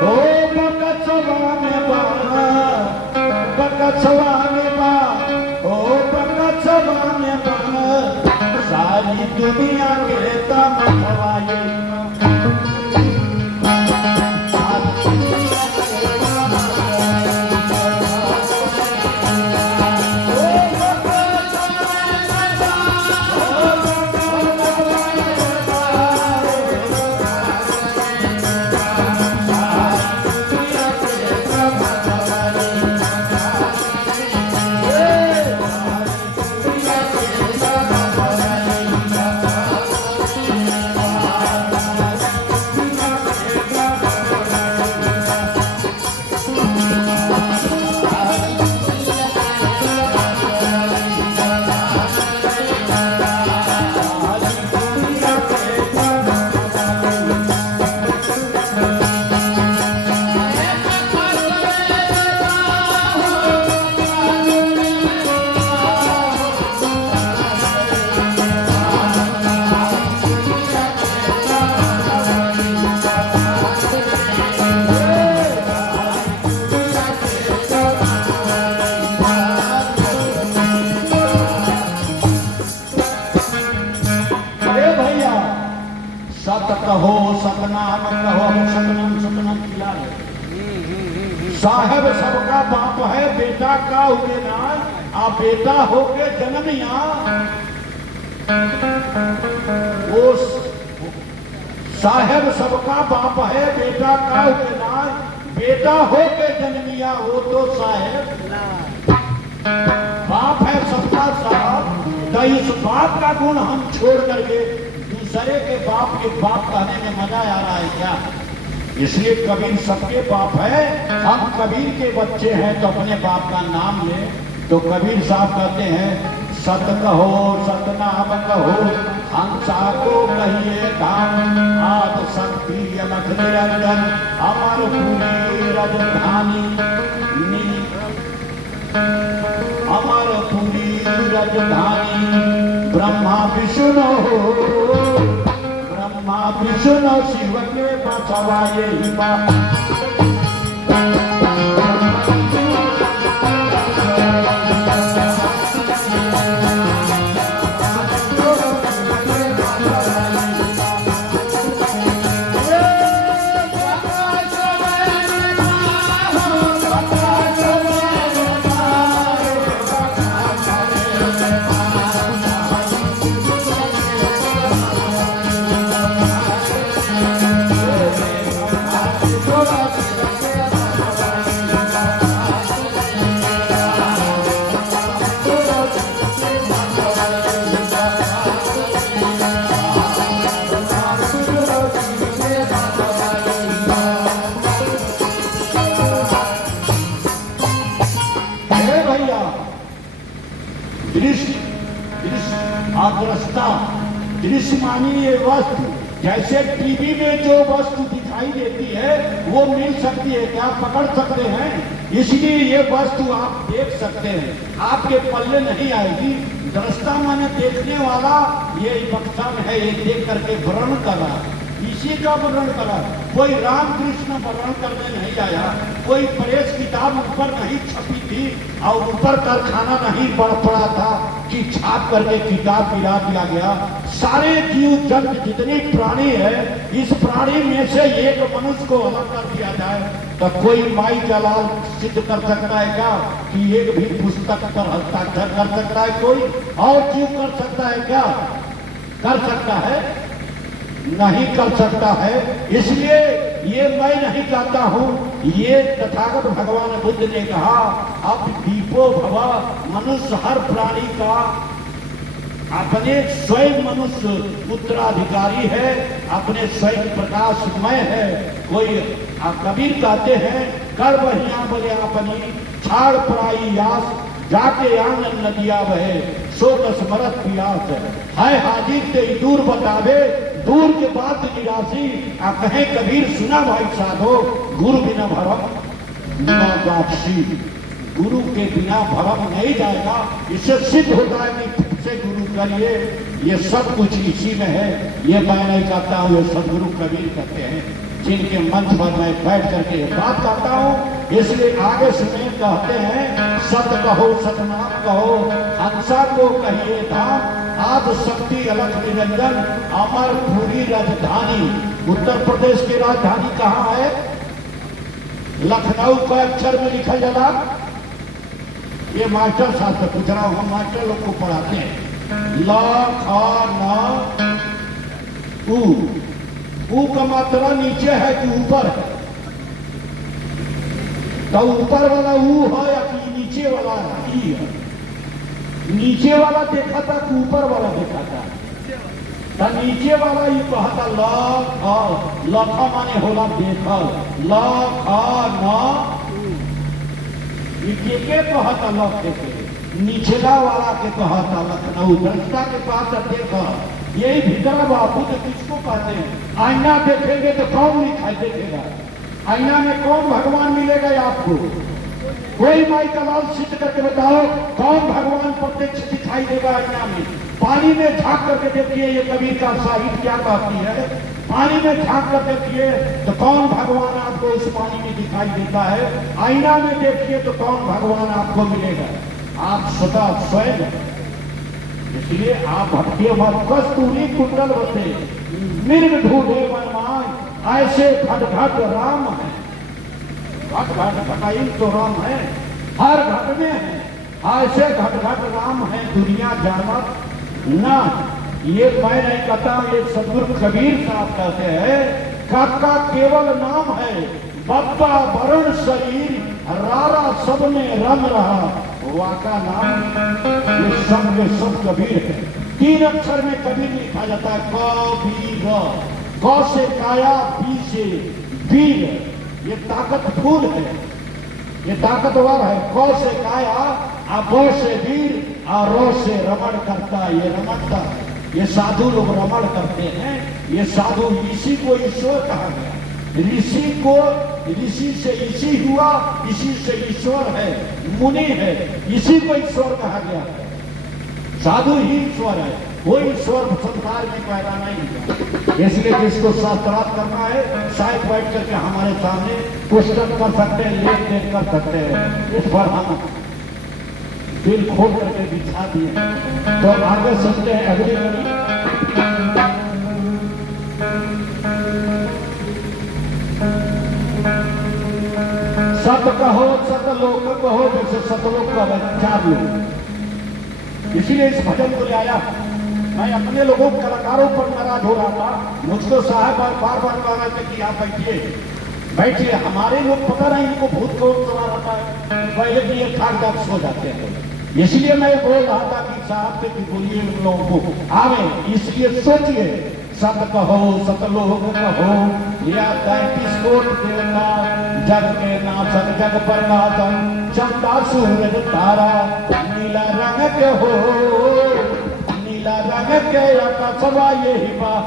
ओ बकचवा में बा, बकचवा में बा, ओ बकचवा में बा, सारी दुनिया के तमवाए कहो सतनाम कहो सतनाम सतनाम खिला साहेब सबका बाप है बेटा का हुए ना आ बेटा होके जन्मिया वो साहेब सबका बाप है बेटा का हुए ना बेटा होके जन्मिया वो तो साहेब बाप है सबका साहब। तो इस बाप का गुण हम छोड़ करके दूसरे के बाप के बाप कहने में मजा आ रहा है क्या? इसलिए कबीर सबके बाप है। हम कबीर के बच्चे हैं तो अपने बाप का नाम ले। तो कबीर साहब कहते हैं सत कहो सतनाम कहो हंसा को कहिए धाम आद शक्ति अलख निरंजन अमर पूरी राजधानी अमर पूरी राजधानी ब्रह्मा विष्णु ब्रह्मा विष्णु शिव के बचवाए ही दृश्य मानी ये वस्तु जैसे टीवी में जो वस्तु दिखाई देती है वो मिल सकती है क्या? पकड़ सकते हैं। इसलिए ये वस्तु आप देख सकते हैं, आपके पल्ले नहीं आएगी। दृष्टा माने देखने वाला ये बक्सा में है, ये देख करके वर्णन कर रहा है, इसी का वर्णन करा। कोई रामकृष्ण वर्णन करने नहीं आया, कोई प्रेस किताब ऊपर नहीं छपी थी और ऊपर कारखाना नहीं बढ़ पड़ा था कि छाप करके किताब गिरा दिया गया। सारे जीव जंतु जितने प्राणी है इस प्राणी में से एक मनुष्य को अलग कर दिया जाए तो कोई माई जलाल सिद्ध कर सकता है क्या कि एक भी पुस्तक पर हस्ताक्षर कर सकता है? कोई और जीव कर सकता है क्या? कर सकता है? नहीं कर सकता है। इसलिए ये मैं नहीं कहता हूं, ये तथागत भगवान बुद्ध ने कहा अब दीपो भवा, मनुष्य हर प्राणी का अपने स्वयं मनुष्य उत्तराधिकारी है, अपने स्वयं प्रकाशमय है। कोई कबीर कहते हैं कर बहिया बोले अपनी छाड़ पराई यास जाके आंगन नदिया बहे शोक स्मरत पियास है हाजिर ते दूर बतावे दूर के बाद निराशी आ कहे कबीर सुना भाई साधो गुरु बिना भरम बिना वापसी। गुरु के बिना भरम नहीं जाएगा। इससे सिद्ध होता है कि से गुरु करिए, ये सब कुछ इसी में है। ये मैं नहीं कहता हूँ, ये सदगुरु कबीर कहते हैं। जिनके मंच पर मैं बैठ करके बात करता हूँ। इसलिए आगे सुने, कहते हैं सत कहो सतनाम कहो, हंसा को कहिए धाम, आद शक्ति अलग निरंजन, अमर पूरी राजधानी। उत्तर प्रदेश की राजधानी कहाँ है? लखनऊ का अक्षर में लिखा जला। ये मास्टर साहब से पूछ रहा हूं, हम मास्टर लोग को पढ़ाते हैं। ऊ का मात्रा नीचे है कि ऊपर है? तो ऊपर वाला ऊ है या कि नीचे वाला ई है? नीचे वाला देखा था कि ऊपर वाला देखा था? तो नीचे वाला ये कहता लखा माने होला देखल, के कहता लखे के, निचला वाला के कहता लखनऊ, दृष्टा के पास देखा। यही भीतरा बाबू तो किसको कहते हैं? आईना देखेंगे तो कौन दिखाई देखेगा? आईना में कौन भगवान मिलेगा आपको? कोई माई का लाल सिद्ध करके बताओ कौन भगवान प्रत्यक्ष दिखाई देगा आईना में? पानी में झांक करके देखिए, ये कबीर का साहित्य क्या कहती है। पानी में झांक कर देखिए तो कौन भगवान आपको उस पानी में दिखाई देता है? आईना में देखिए तो कौन भगवान आपको मिलेगा? आप स्वतः स्वयं। इसलिए आप भटके मत, कस्तूरी कुंडल बसे मृग ढूंढे मनमान, ऐसे घट घट राम है। घट घट घटाई तो राम है, हर घट में है। ऐसे घट घट राम है, दुनिया जानत ना। ये मैं नहीं कहता, ये सदगुरु कबीर साहब कहते हैं, काका केवल नाम है, बब्बा वरण शरीर, रारा सब में रम रहा, वाका नाम। ये सब कबीर है। 3 अक्षर में कबीर लिखा जाता है, कबीर। क से काया, बी से वीर। ये ताकतफुल है, ये ताकतवर है। क से काया, ब से वीर, और रो से रमण करता। ये रमणता, ये साधु लोग रमण करते हैं। ये साधु, इसी को ईश्वर कहा गया। ऋषि को, ऋषि से ऋषि हुआ, इसी से ईश्वर है, मुनि है, इसी को ईश्वर कहा गया। साधु ही ईश्वर है, कोई ईश्वर संसार में पैदा नहीं हुआ। इसलिए जिसको शास्त्रार्थ करना है, शायद बैठ करके हमारे सामने क्वेश्चन कर सकते हैं, लेन देन कर सकते हैं। इस पर हम दिल खोल करके बिछा दिए। तो आगे सुनते हैं अगली कड़ी। सत कहो सतलोक कहो, जैसे सतलोक का 4 लोग। इसीलिए इस भजन को ले आया। मैं अपने लोगों कलाकारों पर नाराज हो रहा था। मुझको साहब बार बार कह रहे थे कि आप बैठिए। हमारे लोग पता नहीं इनको भूत कौन सवार होता है, पहले भी ये ठाक डाक सो जाते हैं। इसलिए मैं बोल रहा था कि साहब से बोलिए उन लोगों को आवे। इसलिए सोचिए, सत कहो सतलोक कहो, या 33 कोट देवता, जग के नाथन जग पर नाथन, चंदा सूरज तारा, नीला रंग के हो, नीला रंग के आकाशवा यही बात।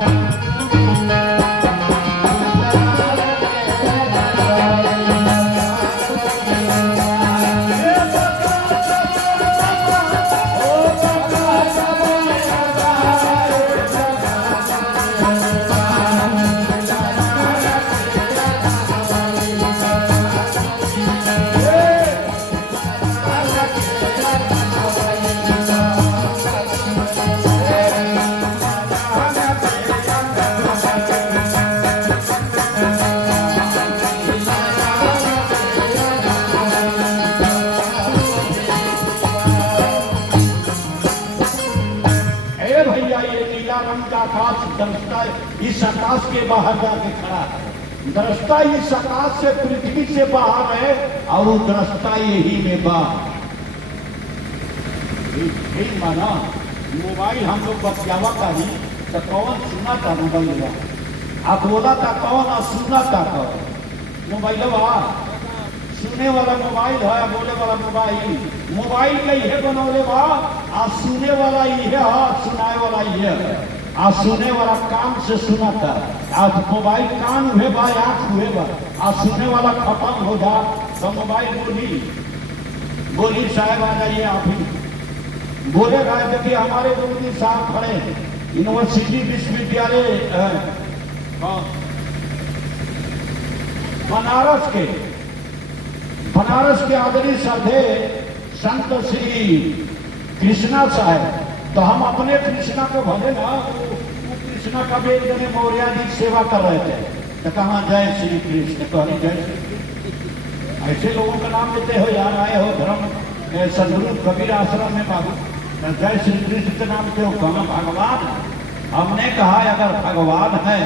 इस आकाश के बाहर जाके खड़ा है। दृष्टा इस आकाश से, पृथ्वी से बाहर है, और वो दृष्टा यही में बाहर। माना मोबाइल हम लोग बतियावा का ही, तो कौन सुना था मोबाइल? आप बोला था कौन और सुना था कौन? मोबाइल सुने वाला मोबाइल है, बोले वाला मोबाइल। मोबाइल का ये बनौले बा, आ सुने वाला ये है, सुनाए वाला ये है। आ सुने वाला कान से सुना था, आज मोबाइल कान हुए बा, आंख हुए बा। आ सुने वाला खत्म हो जा तो मोबाइल बोली साहब आ जाइए आप ही। बोले गए देखिए हमारे गुरुजी साहब खड़े, यूनिवर्सिटी विश्वविद्यालय बनारस के आदरणीय श्रद्धे संत श्री कृष्णा साहब, तो हम अपने कृष्णा को भले ना, वो कृष्णा का भी एक जने मौर्य जी सेवा कर रहे थे, तो कहा जय श्री कृष्ण, कहली जय श्री कृष्ण। ऐसे लोगों का नाम लेते हो यार, आए हो धर्म सदगुरु कबीर आश्रम में बाबू, जय श्री कृष्ण के नाम से हो, कहा भगवान। हमने कहा अगर भगवान है